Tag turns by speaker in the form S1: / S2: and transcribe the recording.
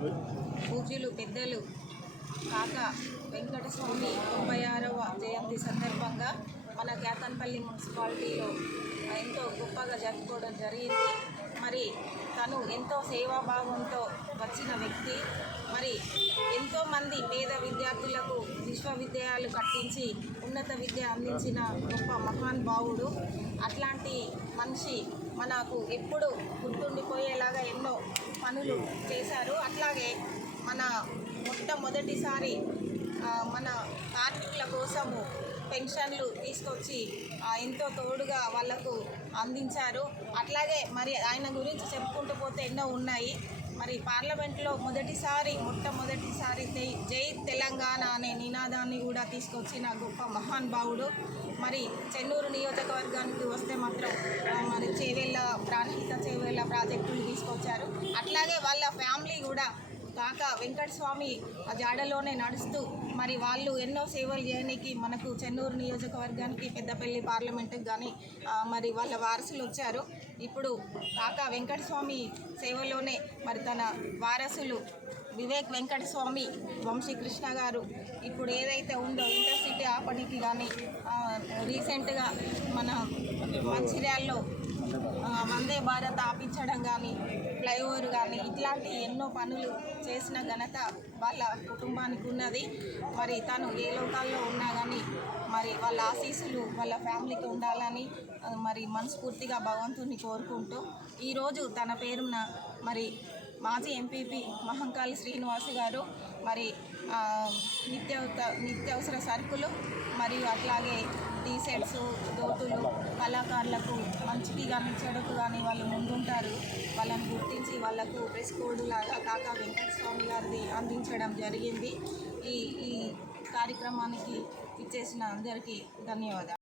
S1: పూజ్యులు పెద్దలు కాక వెంకటస్వామి తొంభై ఆరవ జయంతి సందర్భంగా మన కేతన్పల్లి మున్సిపాలిటీలో ఎంతో గొప్పగా జరుపుకోవడం జరిగింది. మరి తను ఎంతో సేవాభావంతో వచ్చిన వ్యక్తి. మరి ఎంతోమంది పేద విద్యార్థులకు విశ్వవిద్యాలయాలు కట్టించి ఉన్నత విద్య అందించిన గొప్ప మహాన్ భావుడు అట్లాంటి మనిషి మనకు ఎప్పుడు గుర్తుండిపోయేలాగా ఎన్నో పనులు చేశారు. అట్లాగే మన మొట్టమొదటిసారి మన కార్మికుల కోసము పెన్షన్లు తీసుకొచ్చి ఎంతో తోడుగా వాళ్ళకు అందించారు. అట్లాగే మరి ఆయన గురించి చెప్పుకుంటూ పోతే ఎన్నో ఉన్నాయి. మరి పార్లమెంట్లో మొదటిసారి మొట్టమొదటిసారి జై తెలంగాణ అనే నినాదాన్ని కూడా తీసుకొచ్చిన గొప్ప మహాన్ భావుడు మరి చెన్నూరు నియోజకవర్గానికి వస్తే మాత్రం మరి మరి ప్రాణహిత చేవేళ్ళ ప్రాజెక్టులు తీసుకొచ్చారు. అట్లాగే వాళ్ళ ఫ్యామిలీ కూడా కాక వెంకటస్వామి ఆ జాడలోనే నడుస్తూ మరి వాళ్ళు ఎన్నో సేవలు చేయడానికి మనకు చెన్నూరు నియోజకవర్గానికి పెద్దపల్లి పార్లమెంటుకి కానీ మరి వాళ్ళ వారసులు వచ్చారు. ఇప్పుడు కాక వెంకటస్వామి సేవలోనే మరి తన వారసులు వివేక్ వెంకటస్వామి వంశీకృష్ణ గారు ఇప్పుడు ఏదైతే ఉందో ఇంటర్సిటీ ఆపడానికి కానీ రీసెంట్గా మన మంచిర్యాల్లో వందే భారత్ ఆపించడం కానీ ఫ్లైఓవర్ కానీ ఇట్లాంటి ఎన్నో పనులు చేసిన ఘనత వాళ్ళ కుటుంబానికి ఉన్నది. మరి తను ఏ లోకాల్లో ఉన్నా కానీ మరి వాళ్ళ ఆశీస్సులు వాళ్ళ ఫ్యామిలీకి ఉండాలని మరి మనస్ఫూర్తిగా భగవంతుని కోరుకుంటూ ఈరోజు తన పేరున మరి మాజీ ఎంపీపీ మహంకాళి శ్రీనివాస్ గారు మరి నిత్య నిత్యావసర సరుకులు మరియు అట్లాగే టీ షర్ట్స్ దోతులు కళాకారులకు మంచికి కానీ చెడుకు కానీ వాళ్ళు ముందుంటారు. వాళ్ళని గుర్తించి వాళ్ళకు డ్రెస్ కోడ్ లాగా కాకా వెంకటస్వామి గారిది అందించడం జరిగింది. ఈ ఈ కార్యక్రమానికి ఇచ్చేసిన అందరికీ ధన్యవాదాలు.